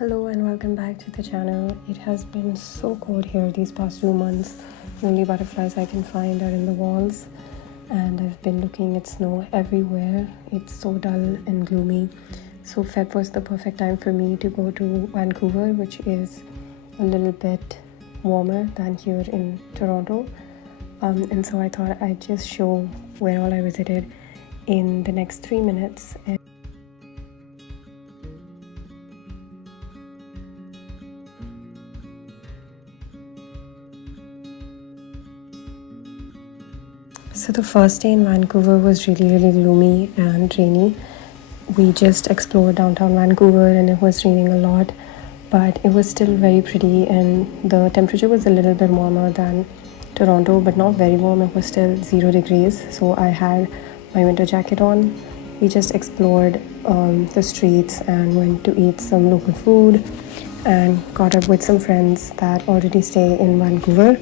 Hello and welcome back to the channel. It has been so cold here these past 2 months. The only butterflies I can find are in the walls, and I've been looking at snow everywhere. It's so dull and gloomy. So Feb was the perfect time for me to go to Vancouver, which is a little bit warmer than here in Toronto. And so I thought I'd just show where all I visited in the next 3 minutes. So the first day in Vancouver was really gloomy and rainy. We just explored downtown Vancouver and it was raining a lot, but it was still very pretty, and the temperature was a little bit warmer than Toronto, but not very warm. It was still 0 degrees, so I had my winter jacket on. We just explored the streets and went to eat some local food and caught up with some friends that already stay in Vancouver.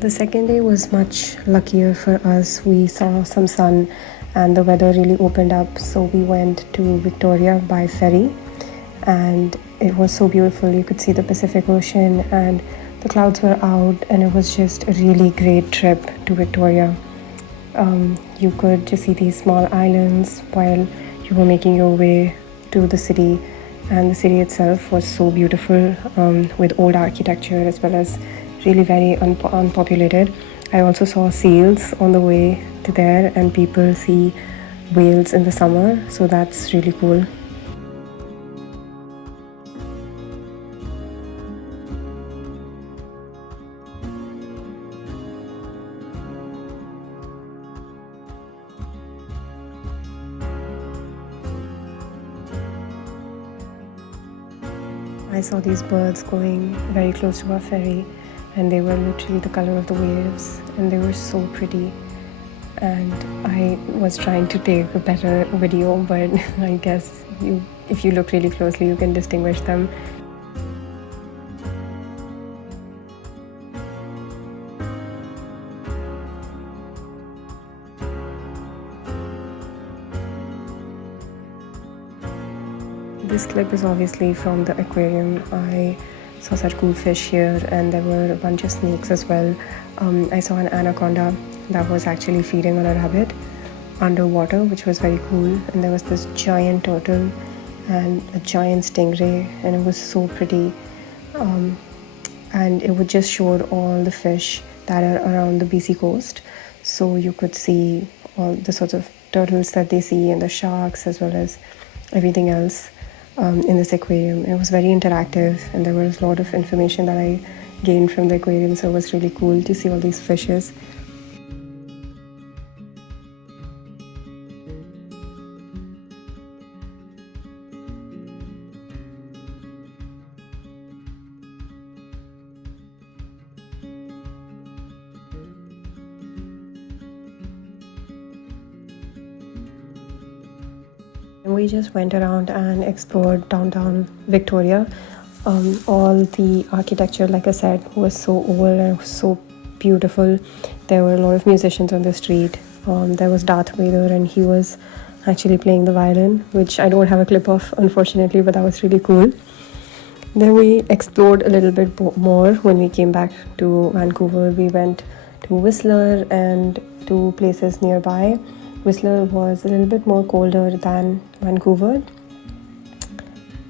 The second day was much luckier for us. We saw some sun and the weather really opened up, so we went to Victoria by ferry and it was so beautiful. You could see the Pacific Ocean and the clouds were out, and it was just a really great trip to Victoria. You could just see these small islands while you were making your way to the city, and the city itself was so beautiful, with old architecture as well as really very unpopulated. I also saw seals on the way to there, and people see whales in the summer, so that's really cool. I saw these birds going very close to our ferry, and they were literally the color of the waves, and they were so pretty. And I was trying to take a better video, but I guess if you look really closely, you can distinguish them. This clip is obviously from the aquarium. I saw such cool fish here, and there were a bunch of snakes as well. I saw an anaconda that was actually feeding on a rabbit underwater, which was very cool. And there was this giant turtle and a giant stingray, and it was so pretty. And it would just show all the fish that are around the BC coast, so you could see all the sorts of turtles that they see and the sharks as well as everything else in this aquarium. It was very interactive, and there was a lot of information that I gained from the aquarium, so it was really cool to see all these fishes. We just went around and explored downtown Victoria. All the architecture, like I said, was so old and so beautiful. There were a lot of musicians on the street. There was Darth Vader, and he was actually playing the violin, which I don't have a clip of, unfortunately, but that was really cool. Then we explored a little bit more when we came back to Vancouver. We went to Whistler and to places nearby. Whistler was a little bit more colder than Vancouver,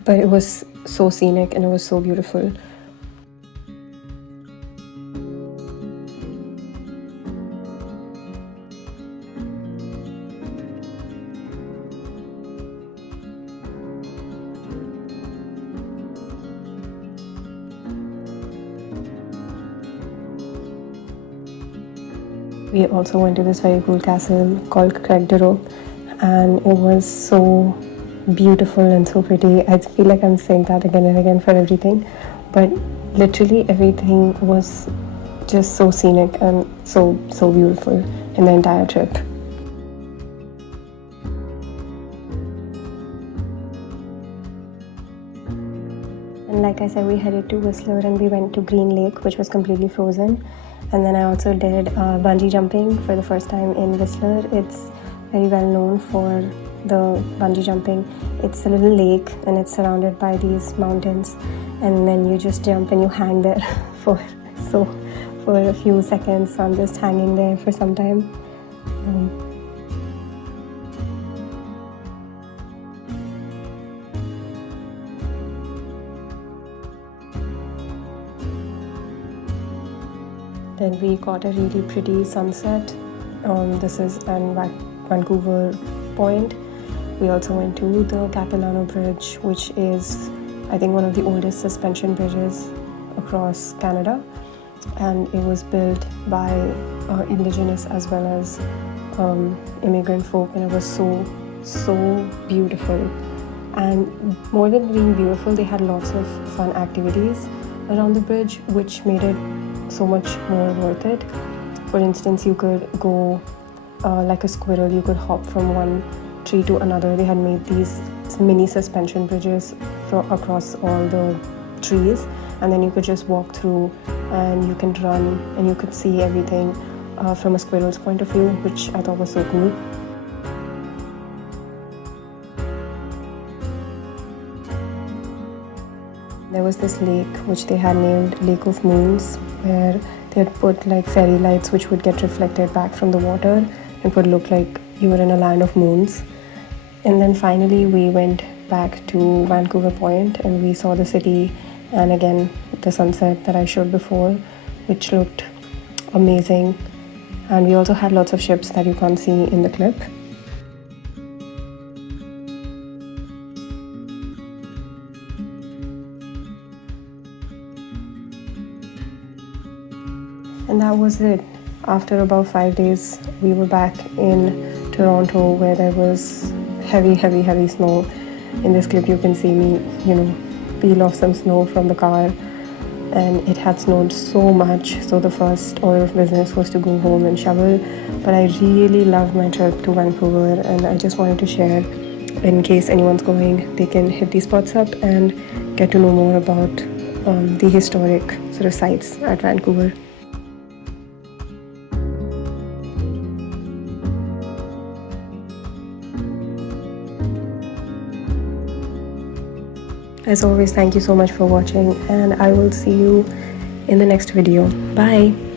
but it was so scenic and it was so beautiful. We also went to this very cool castle called Craig and it was so beautiful and so pretty. I feel like I'm saying that again and again for everything, but literally everything was just so scenic and so beautiful. in the entire trip. And like I said, we headed to Whistler and we went to Green Lake, which was completely frozen. And then I also did bungee jumping for the first time in Whistler. It's very well known for the bungee jumping. It's a little lake and it's surrounded by these mountains, and then you just jump and you hang there for a few seconds. So I'm just hanging there for some time. Then we got a really pretty sunset. This is in Vancouver Point. We also went to the Capilano Bridge, which is, I think, one of the oldest suspension bridges across Canada. And it was built by Indigenous as well as immigrant folk, and it was so beautiful. And more than being beautiful, they had lots of fun activities around the bridge, which made it so much more worth it. For instance, you could go like a squirrel, you could hop from one tree to another. They had made these mini suspension bridges across all the trees, and then you could just walk through and you can run and you could see everything from a squirrel's point of view, which I thought was so cool. There was this lake which they had named Lake of Moons, where they had put like fairy lights which would get reflected back from the water and would look like you were in a land of moons. And then finally we went back to Vancouver Point and we saw the city, and again the sunset that I showed before, which looked amazing. And we also had lots of ships that you can't see in the clip. And that was it. After about 5 days, we were back in Toronto, where there was heavy snow. In this clip, you can see me, peel off some snow from the car. And it had snowed so much, so the first order of business was to go home and shovel. But I really loved my trip to Vancouver, and I just wanted to share, in case anyone's going, they can hit these spots up and get to know more about the historic sort of sites at Vancouver. As always, thank you so much for watching, and I will see you in the next video. Bye!